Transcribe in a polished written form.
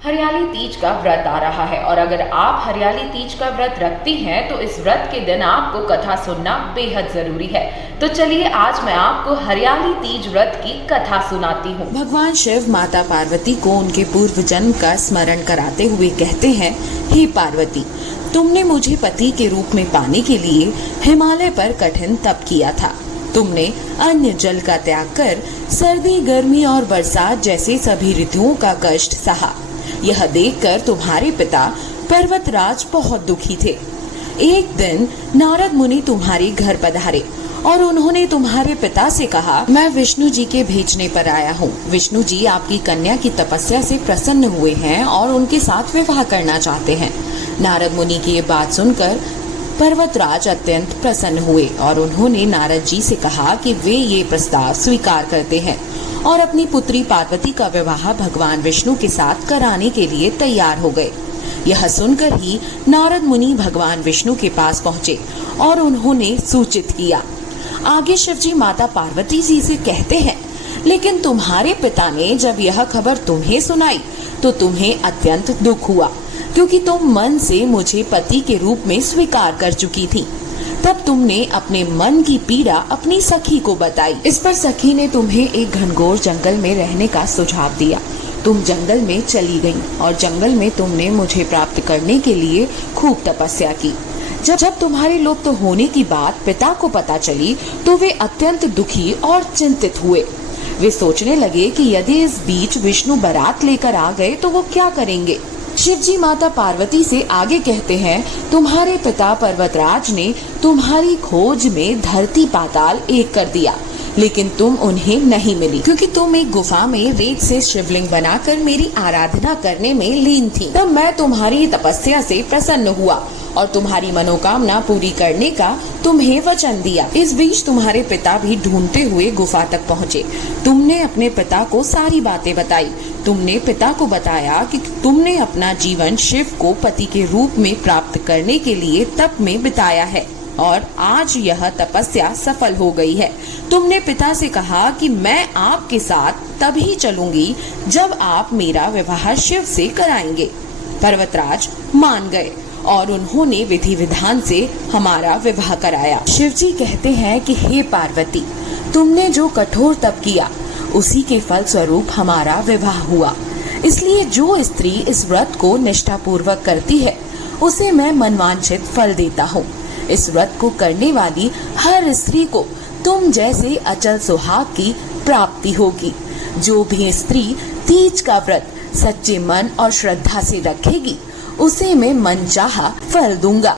हरियाली तीज का व्रत आ रहा है और अगर आप हरियाली तीज का व्रत रखती हैं तो इस व्रत के दिन आपको कथा सुनना बेहद जरूरी है। तो चलिए आज मैं आपको हरियाली तीज व्रत की कथा सुनाती हूँ। भगवान शिव माता पार्वती को उनके पूर्व जन्म का स्मरण कराते हुए कहते हैं, हे पार्वती, तुमने मुझे पति के रूप में पाने के लिए हिमालय पर कठिन तप किया था। तुमने अन्य जल का त्याग कर सर्दी, गर्मी और बरसात जैसे सभी ऋतुओं का कष्ट सहा। यह देखकर तुम्हारे पिता पर्वतराज बहुत दुखी थे। एक दिन नारद मुनि तुम्हारे घर पधारे और उन्होंने तुम्हारे पिता से कहा, मैं विष्णु जी के भेजने पर आया हूँ। विष्णु जी आपकी कन्या की तपस्या से प्रसन्न हुए हैं और उनके साथ विवाह करना चाहते हैं। नारद मुनि की ये बात सुनकर पर्वतराज अत्यंत प्रसन्न हुए और उन्होंने नारद जी से कहा कि वे ये प्रस्ताव स्वीकार करते हैं और अपनी पुत्री पार्वती का विवाह भगवान विष्णु के साथ कराने के लिए तैयार हो गए। यह सुनकर ही नारद मुनि भगवान विष्णु के पास पहुँचे और उन्होंने सूचित किया। आगे शिवजी माता पार्वती जी से कहते हैं, लेकिन तुम्हारे पिता ने जब यह खबर तुम्हें सुनाई तो तुम्हें अत्यंत दुख हुआ, क्योंकि तुम मन से मुझे पति के रूप में स्वीकार कर चुकी थी। तब तुमने अपने मन की पीड़ा अपनी सखी को बताई। इस पर सखी ने तुम्हें एक घनघोर जंगल में रहने का सुझाव दिया। तुम जंगल में चली गई और जंगल में तुमने मुझे प्राप्त करने के लिए खूब तपस्या की। जब तुम्हारे लुप्त होने की बात पिता को पता चली तो वे अत्यंत दुखी और चिंतित हुए। वे सोचने लगे कि यदि इस बीच विष्णु बारात लेकर आ गए तो वो क्या करेंगे। शिवजी माता पार्वती से आगे कहते हैं, तुम्हारे पिता पर्वतराज ने तुम्हारी खोज में धरती पाताल एक कर दिया, लेकिन तुम उन्हें नहीं मिली, क्योंकि तुम एक गुफा में रेत से शिवलिंग बनाकर मेरी आराधना करने में लीन थी। तब मैं तुम्हारी तपस्या से प्रसन्न हुआ और तुम्हारी मनोकामना पूरी करने का तुम्हें वचन दिया। इस बीच तुम्हारे पिता भी ढूंढते हुए गुफा तक पहुँचे। तुमने अपने पिता को सारी बातें बताई। तुमने पिता को बताया कि तुमने अपना जीवन शिव को पति के रूप में प्राप्त करने के लिए तप में बिताया है और आज यह तपस्या सफल हो गई है। तुमने पिता से कहा कि मैं आपके साथ तभी चलूंगी जब आप मेरा विवाह शिव से कराएंगे। पर्वतराज मान गए और उन्होंने विधि विधान से हमारा विवाह कराया। शिवजी कहते हैं कि हे पार्वती, तुमने जो कठोर तप किया उसी के फल स्वरूप हमारा विवाह हुआ। इसलिए जो स्त्री इस व्रत को निष्ठा पूर्वक करती है उसे मैं मनवांछित फल देता हूँ। इस व्रत को करने वाली हर स्त्री को तुम जैसे अचल सुहाग की प्राप्ति होगी। जो भी स्त्री तीज का व्रत सच्चे मन और श्रद्धा से रखेगी उसे मैं मनचाहा फल दूंगा।